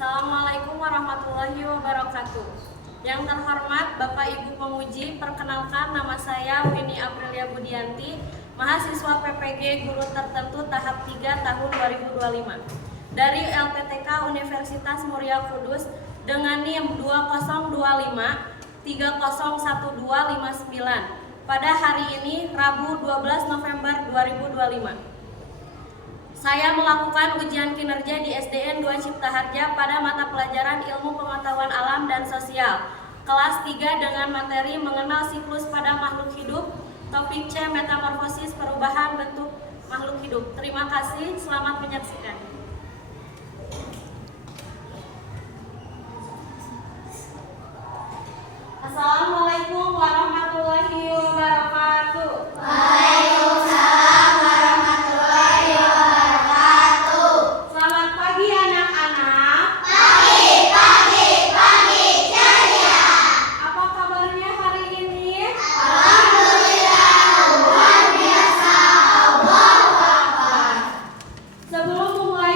Assalamualaikum warahmatullahi wabarakatuh. Yang terhormat Bapak Ibu Penguji, perkenalkan nama saya Winnie Aprilia Budianti, mahasiswa PPG Guru Tertentu tahap 3 tahun 2025 dari LPTK Universitas Muria Kudus dengan NIM 2025 301259 pada hari ini Rabu 12 November 2025. Saya melakukan ujian kinerja di SDN 2 Cipta Harja pada mata pelajaran Ilmu Pengetahuan Alam dan Sosial kelas 3 dengan materi mengenal siklus pada makhluk hidup, topik C metamorfosis perubahan bentuk makhluk hidup. Terima kasih, selamat menyaksikan. Assalamualaikum warahmatullahi wabarakatuh. Waalaikumsalam warahmatullahi wabarakatuh. Selamat pagi anak-anak. Pagi ceria. Apa kabarnya hari ini? Alhamdulillah luar biasa. Allahu Akbar. Sebelum memulai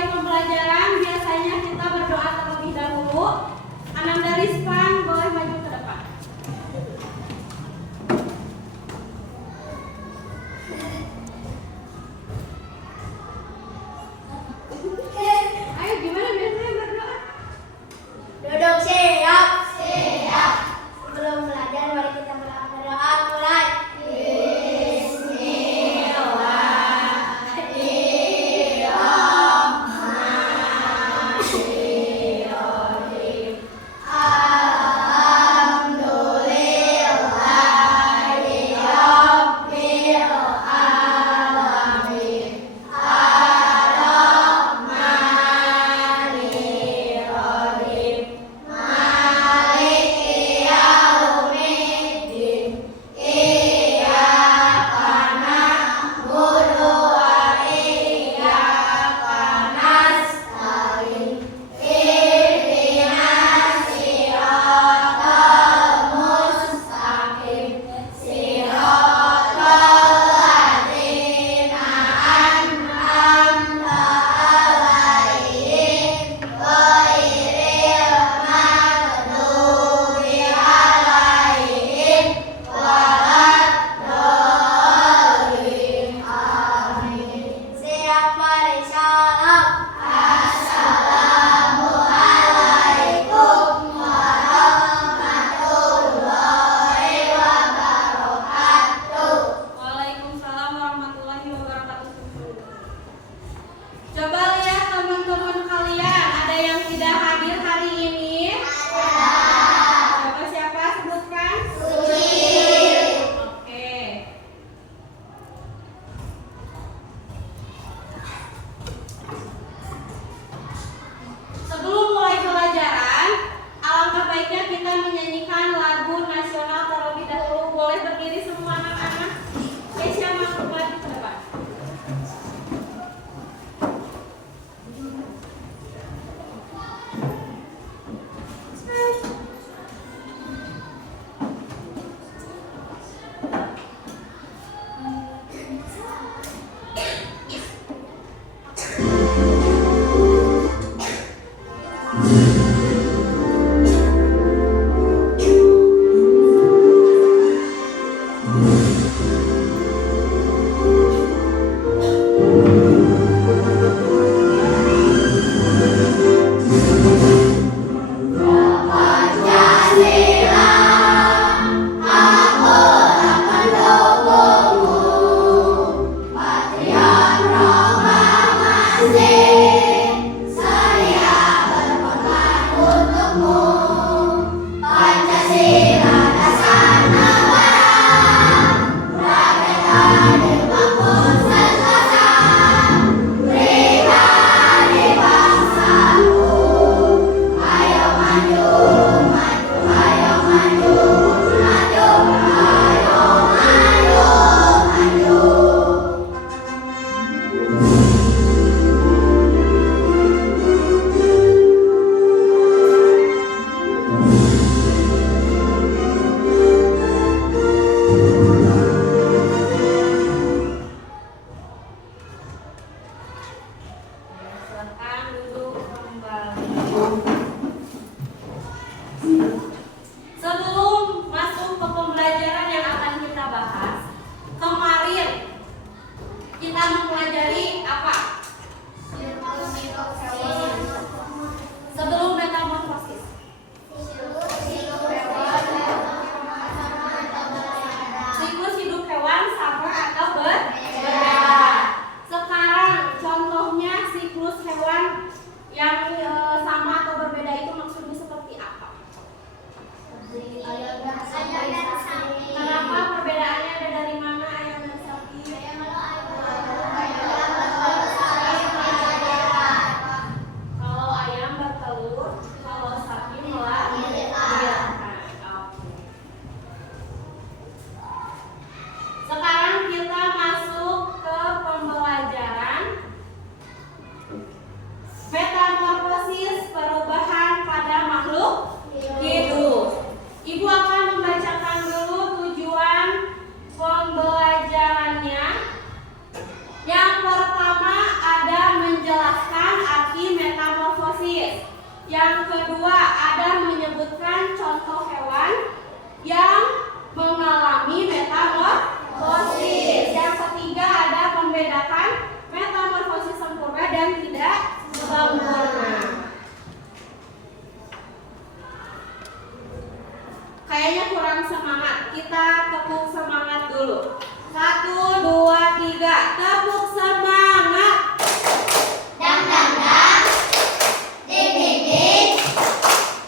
Yang kedua, ada menyebutkan contoh hewan yang mengalami metamorfosis. Yang ketiga, ada membedakan metamorfosis sempurna dan tidak sempurna. Kayaknya kurang semangat. Kita tepuk semangat dulu. 1, 2, 3. Tepuk semangat. Dang dang dang, ding ding ding,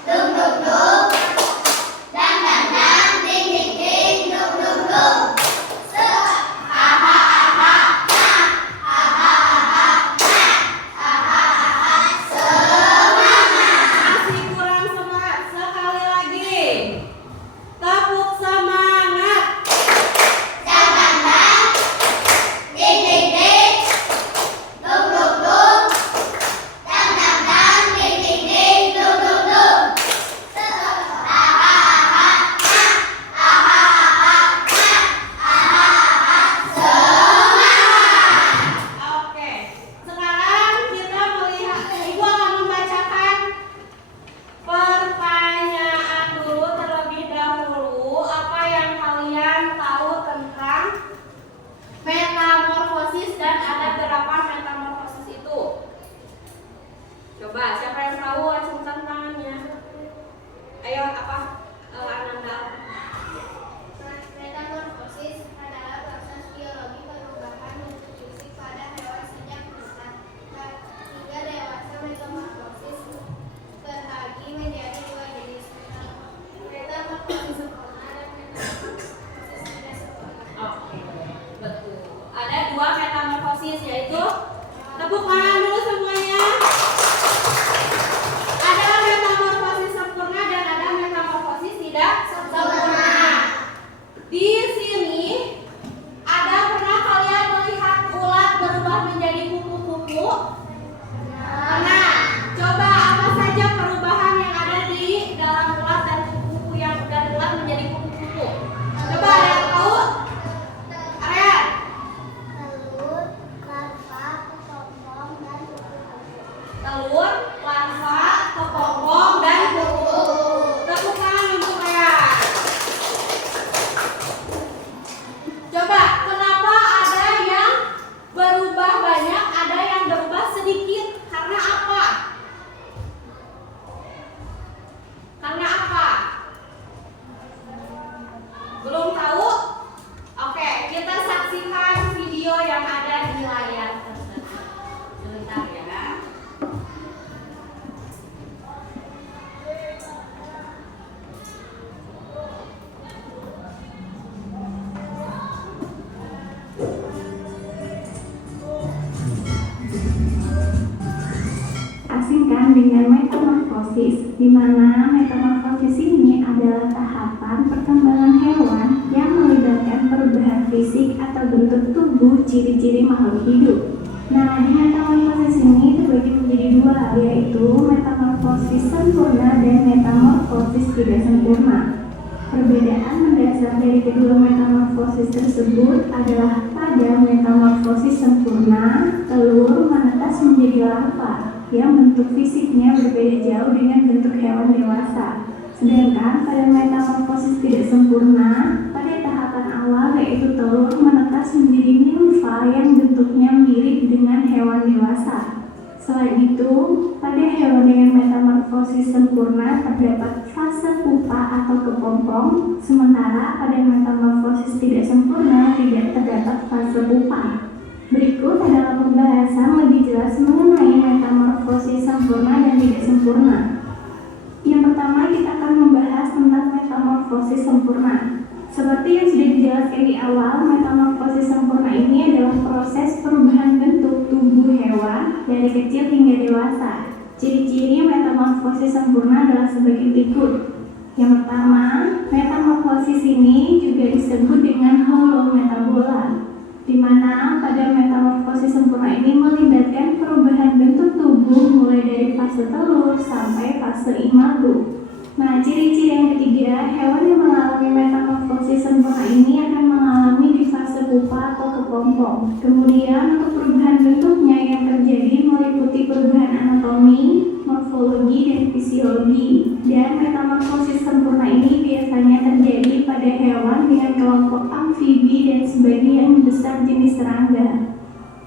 dung dung dung. Dang dang dang, ding ding ding, dung dung dung. Ha ha ha ha, ha ha ha ha, ha ha ha ha. Semangat. Masih kurang semangat. Sekali lagi. Tepuk semangat. Dang dang dang, ding ding ding, dung dung dung. Dang dang dang, ding ding ding, dung dung dung. Ha ha ha ha, ha ha ha ha, ha ha ha. Semangat. Oke. Sekarang kita melihat. Ibu akan membacakan pertanyaan dulu terlebih dahulu. Apa yang kalian tahu tentang metamorfosis dan ada berapa metamorfosis itu? Coba, siapa yang tahu acungkan tangannya. Ayo, apa? Ananda. Metamorfosis adalah proses biologi perubahan bentuk fisik pada hewan sejak besar hingga dewasa. Metamorfosis terbagi menjadi dua jenis, metamorfosis sempurna dan metamorfosis tidak sempurna. Oke, betul. Ada dua metamorfosis, yaitu tepuk tangan dulu semuanya. Ada metamorfosis sempurna dan ada metamorfosis tidak sempurna. Di sini ada pernah kalian melihat ulat berubah menjadi kupu-kupu? Pernah. Coba apa saja perubahan yang ada di dalam ulat dan kupu-kupu yang dari ulat menjadi kupu-kupu? Coba ada yang tahu? Ariel. Telur, larva, kepompong, dan kupu-kupu. Telur, larva, kepompong, dan kupu-kupu. Tepuk tangan untuk Ariel. Coba, kenapa ada yang berubah banyak, ada yang berubah sedikit? Karena apa? Karena apa? Belum tahu? Oke, kita saksikan video yang ada di layar tersebut. Sebentar ya. Asingkan dengan metamorfosis, di mana metamorfosis ini adalah tahapan perkembangan hewan yang melibatkan perubahan fisik atau bentuk tubuh ciri-ciri makhluk hidup. Nah, di metamorfosis ini terbagi menjadi dua, yaitu metamorfosis sempurna dan metamorfosis tidak sempurna. Perbedaan mendasar dari kedua metamorfosis tersebut adalah pada metamorfosis sempurna, telur menetas menjadi larva yang bentuk fisiknya berbeda jauh dengan bentuk hewan dewasa. Sedangkan pada metamorfosis tidak sempurna, pada tahapan awal yaitu telur menetas menjadi nimfa yang bentuknya mirip dengan hewan dewasa. Selain itu, pada hewan dengan metamorfosis sempurna terdapat fase pupa atau kepompong, sementara pada metamorfosis tidak sempurna tidak terdapat fase pupa. Berikut adalah pembahasan lebih jelas mengenai metamorfosis sempurna dan tidak sempurna. Yang pertama, kita akan membahas tentang metamorfosis sempurna. Seperti yang sudah dijelaskan di awal, metamorfosis sempurna ini adalah proses perubahan bentuk tubuh hewan dari kecil hingga dewasa. Ciri-ciri metamorfosis sempurna adalah sebagai berikut. Yang pertama, metamorfosis ini juga disebut dengan holometabola, di mana pada metamorfosis sempurna ini melibatkan perubahan bentuk tubuh mulai dari fase telur sampai fase imago. Nah, ciri-ciri yang ketiga, hewan yang mengalami metamorfosis sempurna ini akan mengalami di fase pupa atau kepompong. Kemudian untuk perubahan bentuknya yang terjadi meliputi perubahan anatomi, morfologi, morfologi dan fisiologi. Dan metamorfosis sempurna ini biasanya terjadi pada hewan dengan kelompok amfibi dan sebagian besar jenis serangga.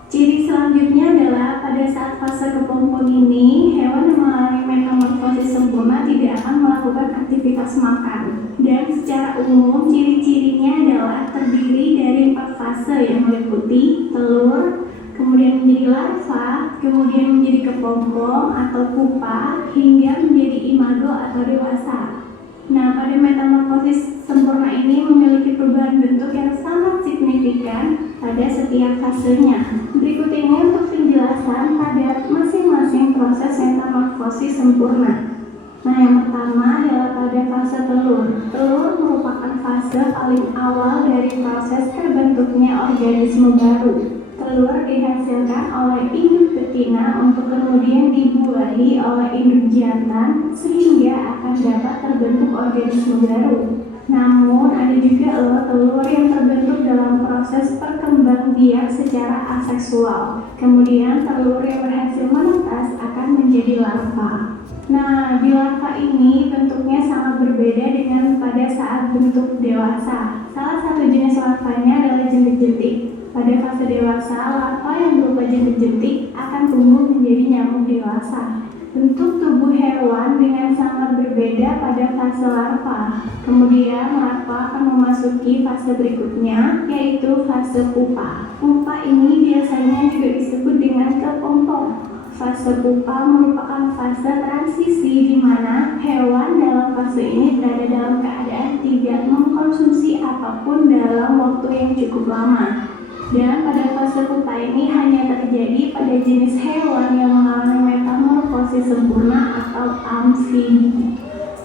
Ciri selanjutnya adalah pada saat fase kepompong ini, hewan yang mengalami metamorfosis sempurna tidak akan melakukan aktivitas makan. Dan secara umum, ciri-cirinya adalah terdiri dari 4 fase yang meliputi telur, kemudian menjadi larva, kemudian menjadi kepompong atau pupa, hingga menjadi imago atau dewasa. Nah, pada metamorfosis sempurna ini memiliki perubahan bentuk yang sangat signifikan pada setiap fasenya. Berikut ini untuk penjelasan pada masing-masing proses metamorfosis sempurna. Nah, yang pertama adalah pada fase telur. Telur merupakan fase paling awal dari proses terbentuknya organisme baru. Telur dihasilkan oleh induk betina untuk kemudian dibuahi oleh induk jantan sehingga akan dapat terbentuk organisme baru. Namun ada juga telur yang terbentuk dalam proses perkembangbiak secara aseksual. Kemudian telur yang berhasil menetas akan menjadi larva. Nah, di larva ini bentuknya sangat berbeda dengan pada saat bentuk dewasa. Salah satu jenis larvanya adalah jentik-jentik. Pada fase dewasa, larva yang berupa jentik-jentik akan tumbuh menjadi nyamuk dewasa. Bentuk tubuh hewan dengan sangat berbeda pada fase larva. Kemudian larva akan memasuki fase berikutnya, yaitu fase pupa. Pupa ini biasanya juga disebut dengan kepompong. Fase pupa merupakan fase transisi di mana hewan dalam fase ini berada dalam keadaan tidak mengkonsumsi apapun dalam waktu yang cukup lama. Dan pada fase pupa ini hanya terjadi pada jenis hewan yang mengalami metamorfosis sempurna atau amfibi.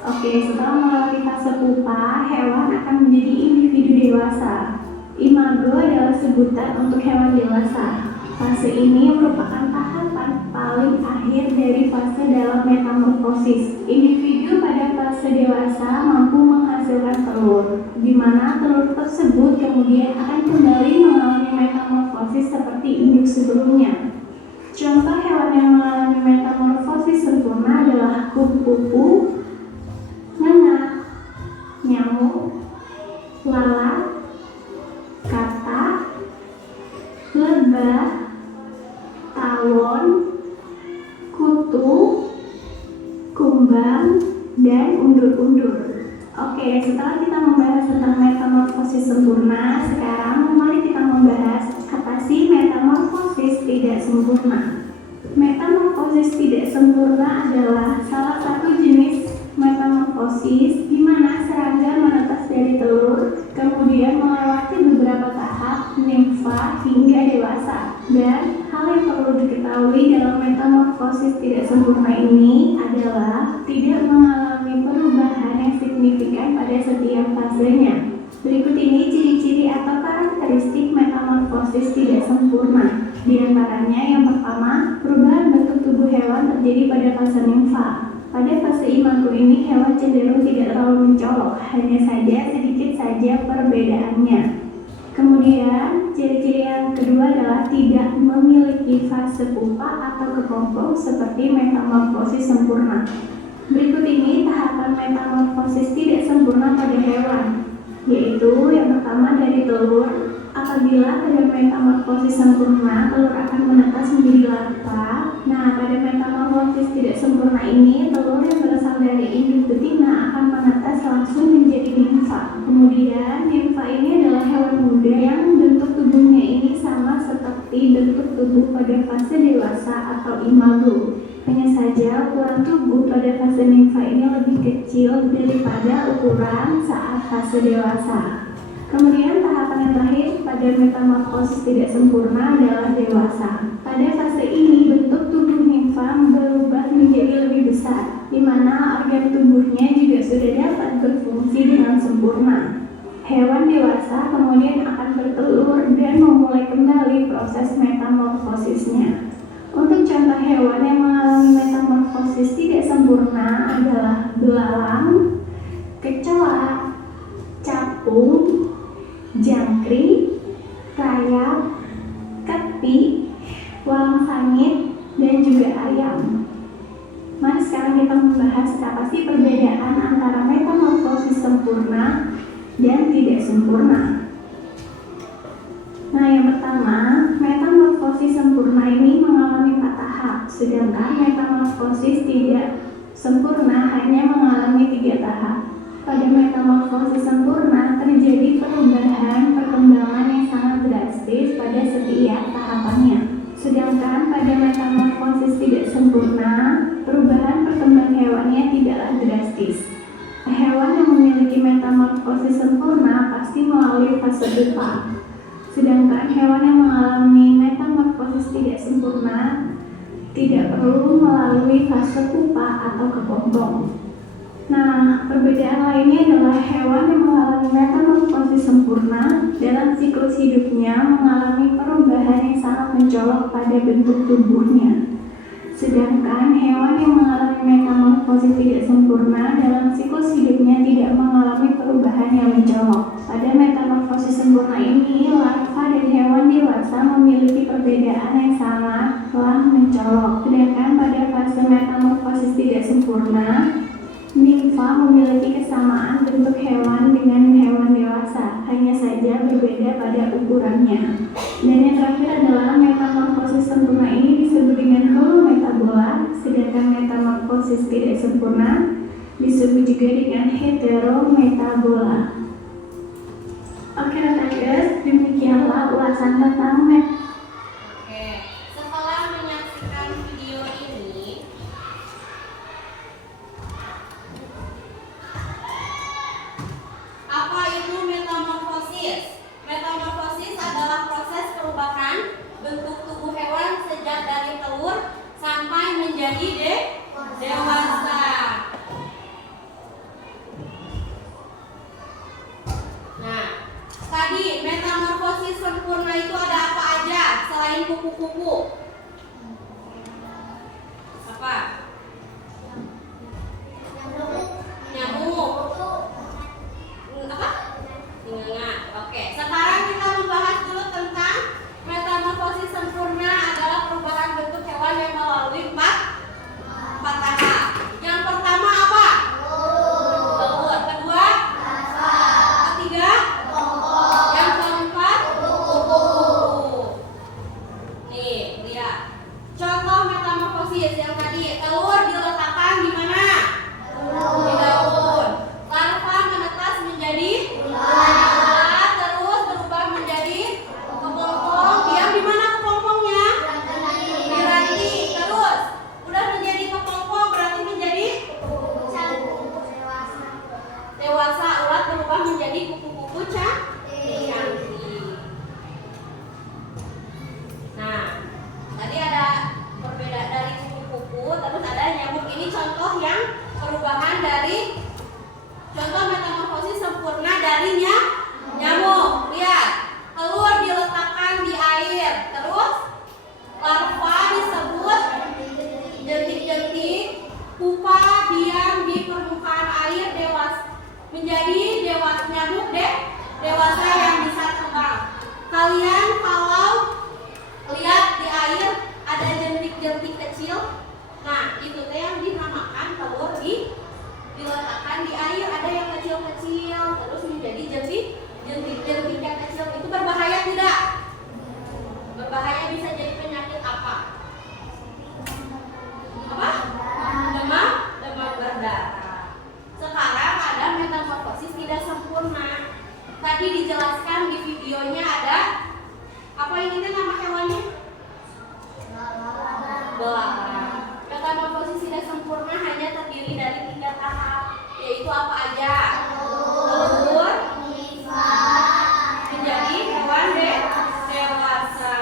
Oke, setelah melalui fase pupa, hewan akan menjadi individu dewasa. Imago adalah sebutan untuk hewan dewasa. Fase ini merupakan tahapan paling akhir dari fase dalam metamorfosis. Individu pada fase dewasa mampu menghasilkan telur, di mana telur tersebut kemudian akan kembali mengalami metamorfosis seperti induk sebelumnya. Contoh hewan yang mengalami metamorfosis sempurna adalah kupu-kupu, nganga, nyamuk, lalat, katak, lebah, tawon, kutu, kumbang, dan undur-undur. Oke, setelah kita membahas tentang metamorfosis sempurna, sekarang mari kita membahas apa sih metamorfosis tidak sempurna. Metamorfosis tidak sempurna adalah salah satu jenis metamorfosis di mana serangga menetas dari telur, kemudian melewati beberapa tahap nimfa hingga dewasa. Dan hal yang perlu diketahui dalam metamorfosis tidak sempurna ini adalah tidak mengalami perubahan yang signifikan pada setiap fasenya. Berikut ini ciri-ciri atau karakteristik metamorfosis tidak sempurna. Di antaranya yang pertama, perubahan bentuk tubuh hewan terjadi pada fase nimfa. Pada fase imago ini hewan cenderung tidak terlalu mencolok, hanya saja sedikit saja perbedaannya. Kemudian, ciri-ciri yang kedua adalah tidak memiliki fase pupa atau kepompong seperti metamorfosis sempurna. Berikut ini tahapan metamorfosis tidak sempurna pada hewan, yaitu yang pertama dari telur. Apabila pada metamorfosis sempurna, telur akan menetas menjadi larva. Nah, pada metamorfosis tidak sempurna ini, telur yang berasal dari induk betina akan menetas langsung menjadi nimfa. Kemudian, nimfa ini adalah hewan muda yang bentuk tubuhnya ini sama seperti bentuk tubuh pada fase dewasa atau imago. Hanya saja ukuran tubuh pada fase nimfa ini lebih kecil daripada ukuran saat fase dewasa. Kemudian tahapan yang terakhir pada metamorfosis tidak sempurna adalah dewasa. Pada fase ini bentuk tubuh nimfa berubah menjadi lebih besar, di mana organ tubuhnya juga sudah dapat berfungsi dengan sempurna. Hewan dewasa kemudian akan bertelur dan memulai kembali proses metamorfosisnya. Untuk contoh hewan yang mengalami metamorfosis tidak sempurna adalah belalang, kecoa, capung, jangkrik, rayap, kepi, walang sangit, dan juga ayam. Mari sekarang sekarang kita membahas apa sih perbedaan antara metamorfosis sempurna dan tidak sempurna. Nah, yang pertama, metamorfosis sempurna ini mengalami 4 tahap, sedangkan metamorfosis tidak sempurna hanya mengalami 3 tahap. Pada metamorfosis sempurna terjadi perubahan perkembangan yang sangat drastis pada setiap tahapannya. Sedangkan pada metamorfosis tidak sempurna, perubahan perkembangan hewannya tidaklah drastis. Hewan yang memiliki metamorfosis sempurna pasti melalui fase pupa. Sedangkan hewan yang mengalami metamorfosis tidak sempurna tidak perlu melalui fase pupa atau kepompong. Nah, perbedaan lainnya adalah hewan yang mengalami metamorfosis sempurna dalam siklus hidupnya mengalami perubahan yang sangat mencolok pada bentuk tubuhnya. Sedangkan hewan yang mengalami metamorfosis tidak sempurna dalam siklus hidupnya tidak mengalami perubahan yang mencolok. Pada metamorfosis sempurna ini, larva dan hewan dewasa memiliki perbedaan yang sangatlah mencolok. Sedangkan pada fase metamorfosis tidak sempurna, nimfa memiliki kesamaan bentuk hewan dengan hewan dewasa, hanya saja berbeda pada ukurannya. Dan yang terakhir adalah metamorfosis sempurna ini disebut dengan holometabola, sedangkan metamorfosis tidak sempurna disebut juga dengan heterometabola. Oke, rekan-rekan, demikianlah ulasan tentang Oke, setelah menyaksikan video ini, apa itu metamorfosis? Metamorfosis adalah proses perubahan bentuk tubuh hewan sejak dari telur sampai menjadi dewasa. Nah, tadi metamorfosis sempurna itu ada apa aja selain kupu-kupu? Apa? Nyamuk. Apa? Ingat. Oke, sekarang kita membahas dulu tentang metamorfosis sempurna adalah perubahan bentuk hewan yang melalui 4 tahap. Yang pertama apa? Telur. Kedua? Ketiga? Yang keempat? Kupu-kupu. Nih, lihat. Contoh metamorfosis yang tadi, telur diletakkan di mana? Di daun. Larva menetas menjadi ular, terus berubah menjadi kepompong. Diam di mana kepompongnya? Di ranting. Terus udah menjadi kepompong berarti menjadi dewasa. Ulat berubah menjadi kupu-kupu cantik. Nah, tadi ada perbedaan dari kupu-kupu, terus ada nyamuk. Ini contoh yang perubahan dari contoh metamorfosis sempurna dari nyamuk. Lihat, telur diletakkan di air, terus larva disebut jentik-jentik, pupa diam di permukaan air, menjadi nyamuk dewasa yang bisa terbang. Kalian kalau lihat di air ada jentik-jentik kecil, nah itu teh yang dinamakan telur diletakkan di air. Ada yang kecil-kecil terus menjadi jentik-jentik yang kecil. Itu berbahaya tidak? Berbahaya, bisa jadi penyakit apa? Demam berdarah. Sekarang ada metamorfosis tidak sempurna. Tadi dijelaskan di videonya ada apa ini teh nama hewannya? Belalang. Metamorfosis tidak sempurna hanya terdiri dari 3 tahap, yaitu apa aja? Telur menjadi hewan dewasa.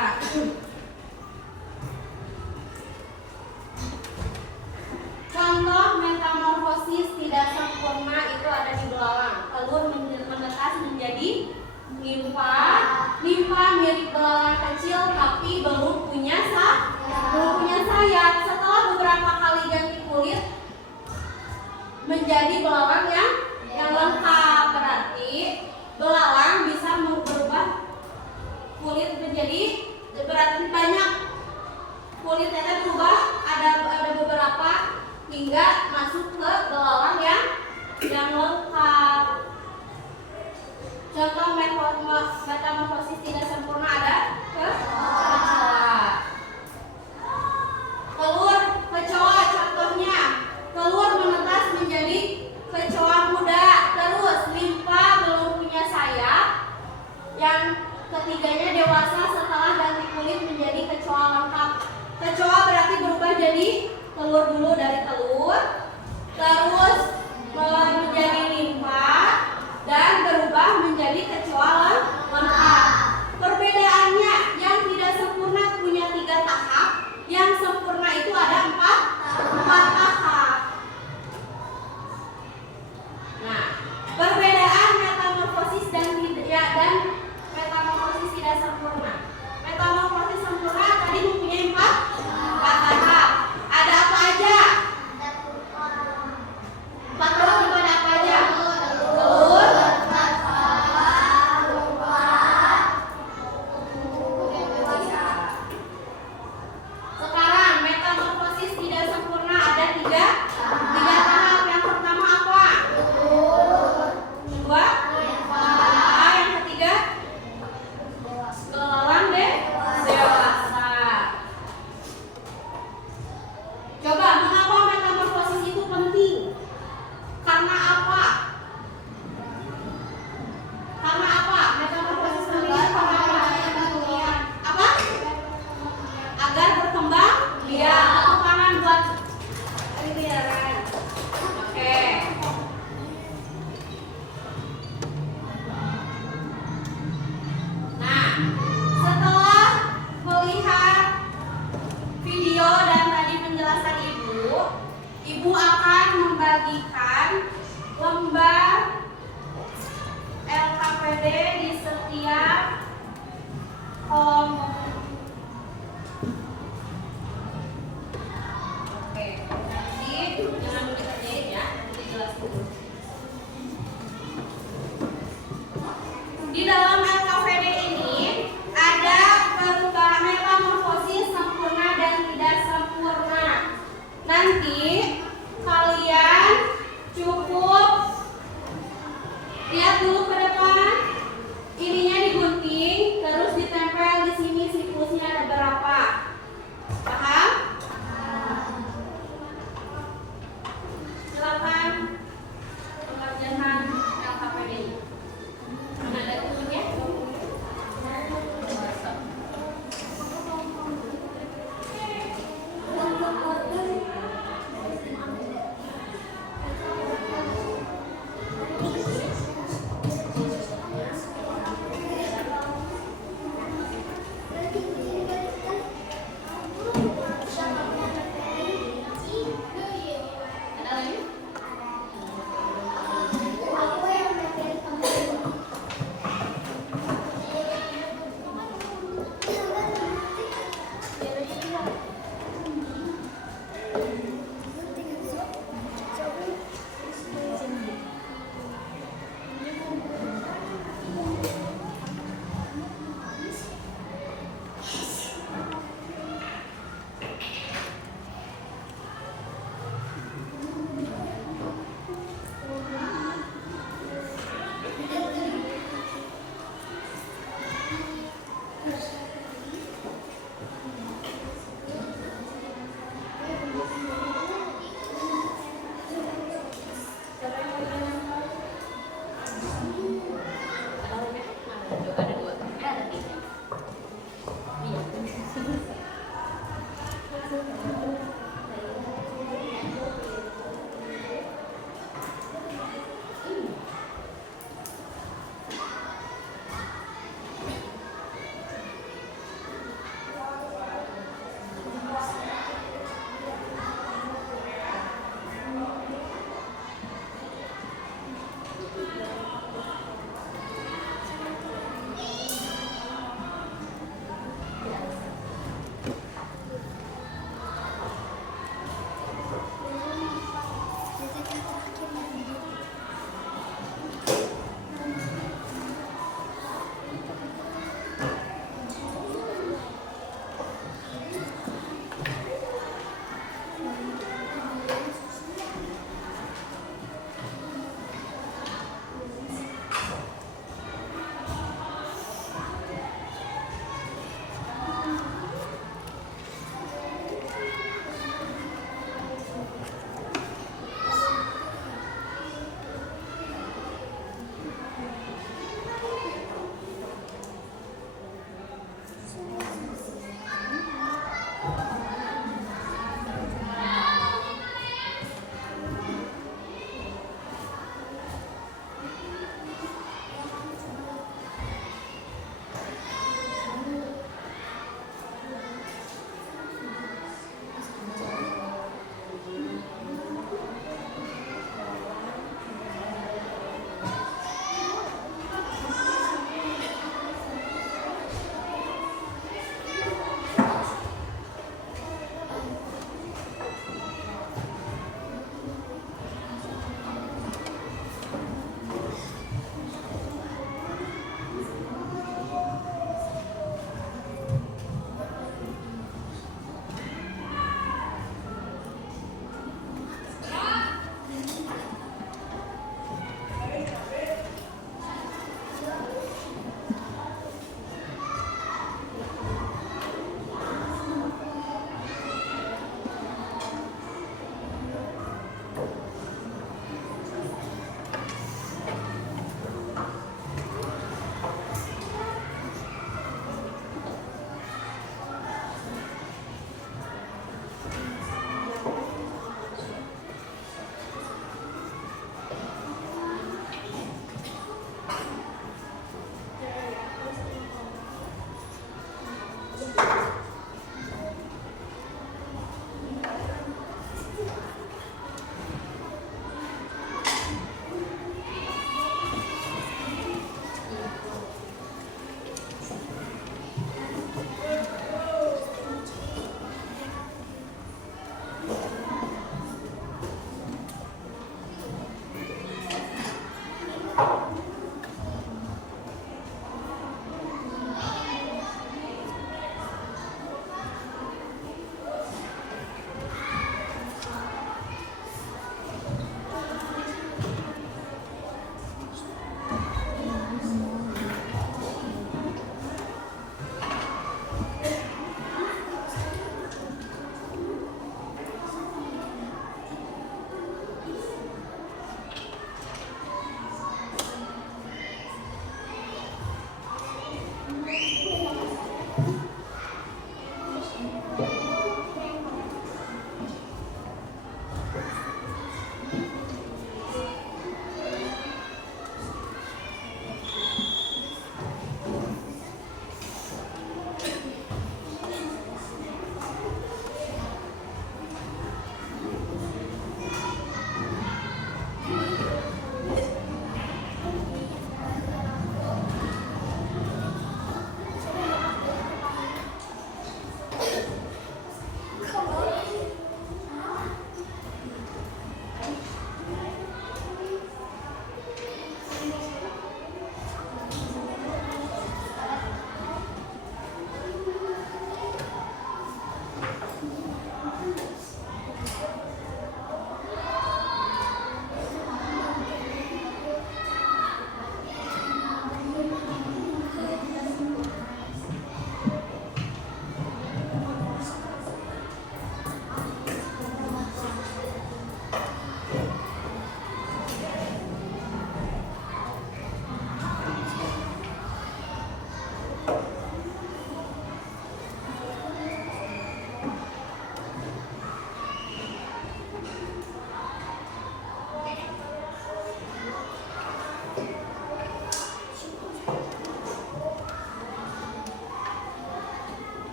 Contoh metamorfosis tidak sempurna itu ada di belalang. Telur menetas menjadi nimfa. Nimfa mirip belalang kecil tapi belum punya sayap. Setelah beberapa kali ganti kulit menjadi belalang yang lengkap. Berarti belalang bisa berubah kulit menjadi berarti banyak kulitnya berubah. Ada beberapa hingga masuk ke belalang yang lengkap. Contoh metamorfosis tidak sempurna ada kecoa. Telur kecoa contohnya, telur menetas menjadi kecoa muda. Terus limpa belum punya sayap. Yang ketiganya dewasa setelah ganti kulit menjadi kecoa lengkap. Kecoa berarti berubah jadi telur dulu dari telur, terus menjadi limpa dan berubah menjadi kecoa lengkap. Perbedaannya, yang tidak sempurna punya 3 tahap, yang sempurna itu ada 4 tahap. Nah, perbedaan metamorfosis dan metamorfosis tidak sempurna. Metamorfosis sempurna tadi mempunyai 4 tahap. Ada apa aja? 4 tahap itu ada apa aja? Telur, sekarang metamorfosis tidak sempurna ada 3 tahap. Yang pertama apa? Dua. Yang ketiga belalang dewasa. Coba, mengapa metamorfosis itu penting? Karena apa? Karena apa? Metamorfosis penting karena apa? Apa? Agar berkembang biak. Tepuk tangan buat biaran. Oke. Nah, setelah melihat video dan tadi penjelasan Ibu akan membagikan lembar LKPD di setiap kolom. Oke, nanti jangan dulu dikerjain ya, nanti jelas dulu. Di dalam LKPD ini ada perubahan metamorfosis sempurna dan tidak sempurna. Nanti kalian cukup lihat dulu ke depan, ininya digunting, terus ditempel di sini siklusnya ada berapa. Paham? Silakan.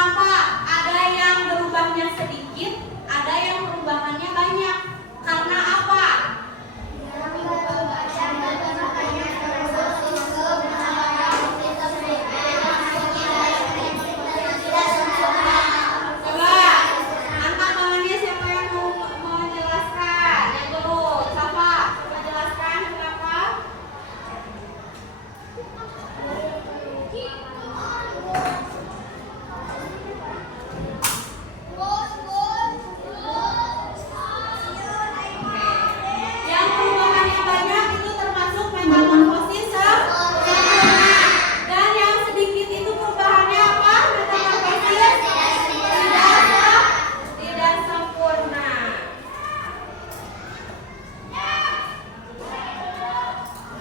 Kenapa ada yang berubahnya sedikit, ada yang perubahannya banyak? Karena apa? Coba angkat tangannya, siapa yang mau menjelaskan? Yang dulu, siapa? Coba jelaskan kenapa? Yang perubahannya banyak itu termasuk metamorfosis sempurna. Dan yang sedikit itu perubahannya apa? Metamorfosis tidak sempurna.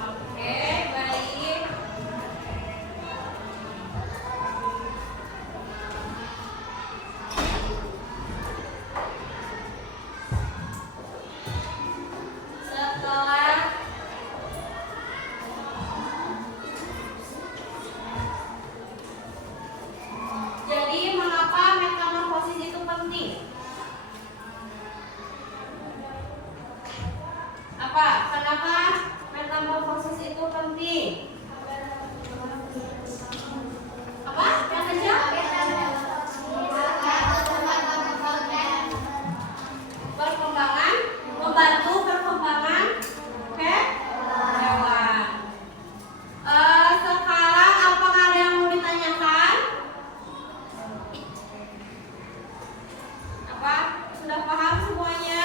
Oke, baik. Setelah jadi mengapa metamorfosis itu penting? Apa? Kenapa metamorfosis itu penting? Apa? Yang kejam? Perkembangan, membantu perkembangan hewan. Sekarang apakah ada yang mau ditanyakan? Apa? Sudah paham semuanya?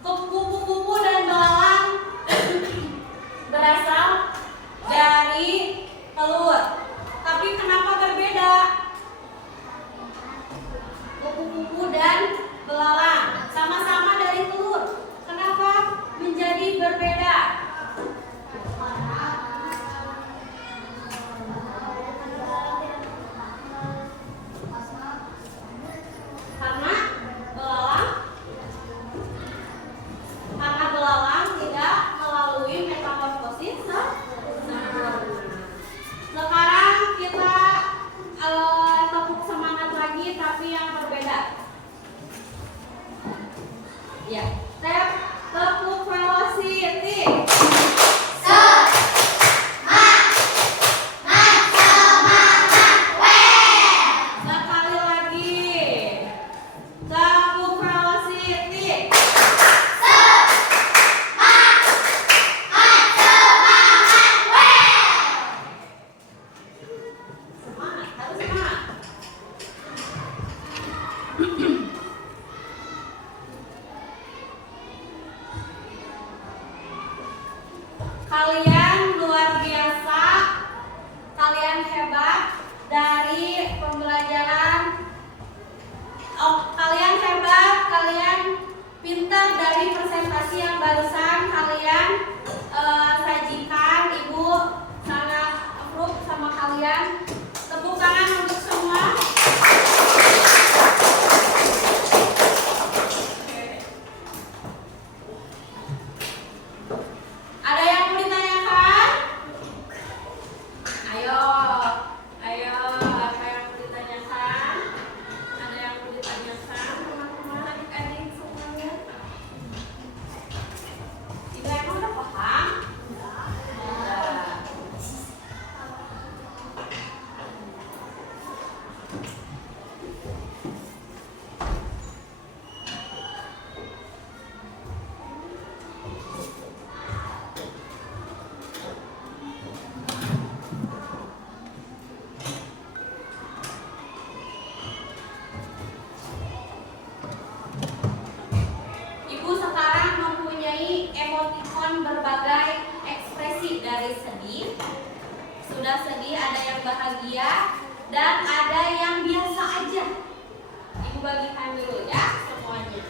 Kupu-kupu dan belalang berasal dari telur. Tapi kenapa berbeda? Kupu-kupu dan belalang sama-sama dari telur. Kenapa menjadi berbeda? Karena belalang tidak melalui metamorfosis sempurna. Sekarang kita tepuk semangat lagi tapi yang berbeda. Ya, tepuk velocity. Sekali lagi. Tepuk velocity. Semangat, harus semangat. Kalian luar biasa, kalian hebat dari pembelajaran. Kalian hebat, kalian pintar dari presentasi yang barusan kalian sajikan. Ibu sangat approve sama kalian. Tepuk tangan untuk semua. Ada yang mau ditanyakan? Ayo, apa yang mau ditanyakan? Ada yang mau ditanyakan, teman-teman, adik-adik semuanya? Ibu emang udah paham? Udah. Ibu sekarang mempunyai emoticon berbagai ekspresi, dari sedih, sudah sedih, ada yang bahagia, dan ada yang biasa aja. Ibu bagikan dulu ya semuanya.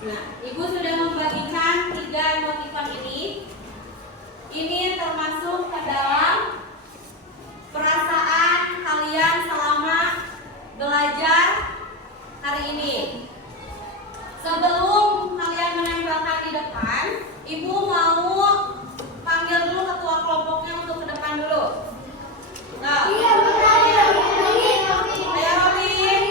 Nah, Ibu sudah membagikan 3 emoticon ini. Ini termasuk ke dalam perasaan kalian selama belajar hari ini. Sebelum kalian menempelkan di depan, Ibu mau panggil dulu ketua kelompoknya untuk ke depan dulu. Nah, Iya, benar. ayo Robin. Ayo Rian.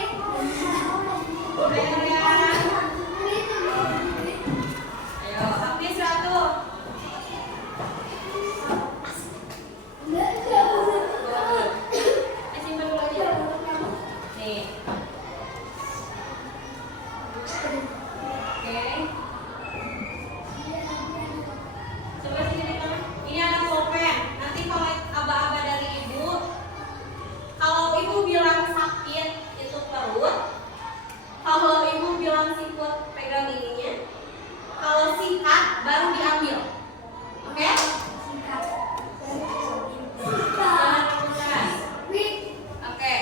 Ayo, Hafiz satu. Simpan dulu aja. Nih. Oke. Coba sini di tengah. Ini ada pulpen. Nanti kalau aba-aba dari Ibu, kalau Ibu bilang sakit itu perut. Kalau Ibu bilang sikut, pegang ininya. Kalau sikat baru diambil. Oke? Jangan rebutan. Oke.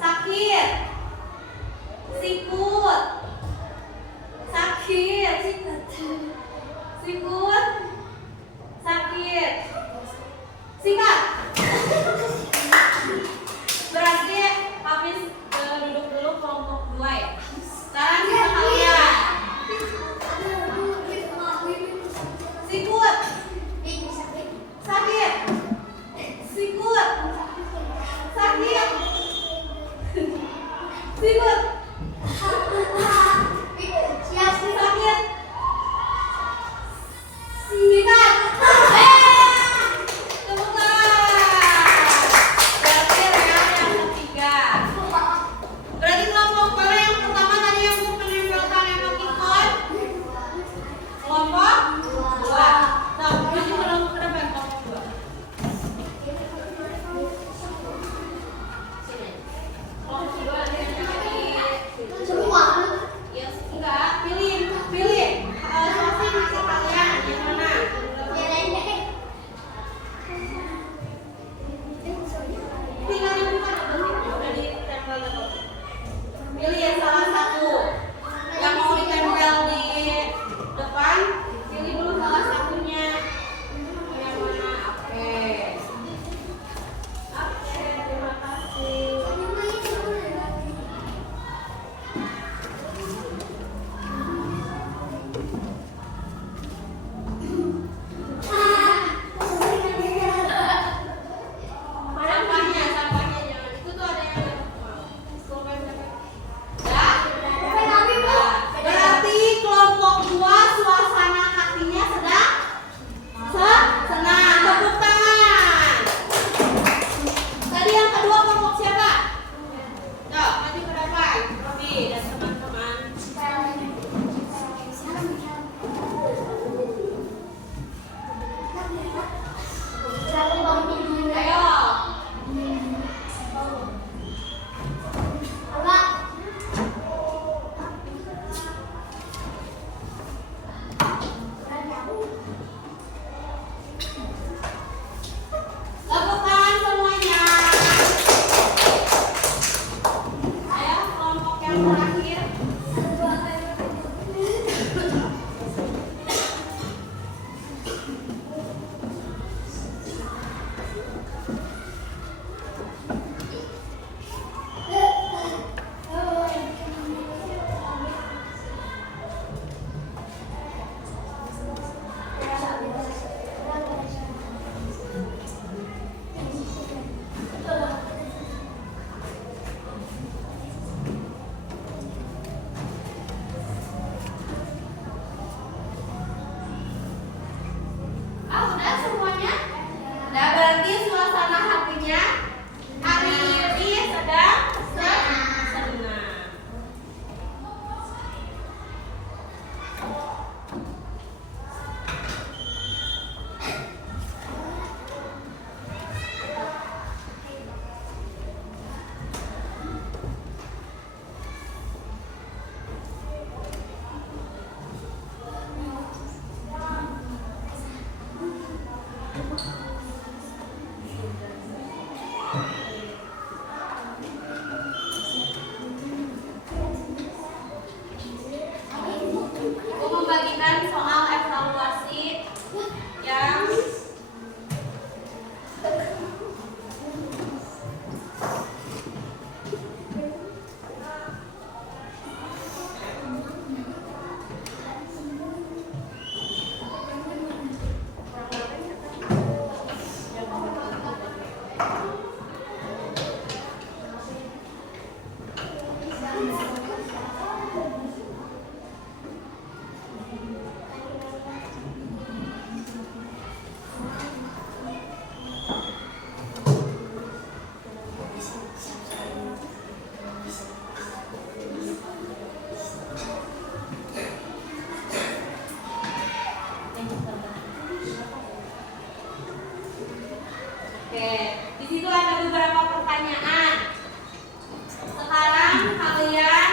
Sakit. Sikut. Sakit. Sikut. Sakit. Sikat. Berarti Hafiz duduk dulu kelompok 2 ya. Sekarang kita kalian. Sikut. Oke, di situ ada beberapa pertanyaan. Sekarang kalian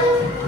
Thank you.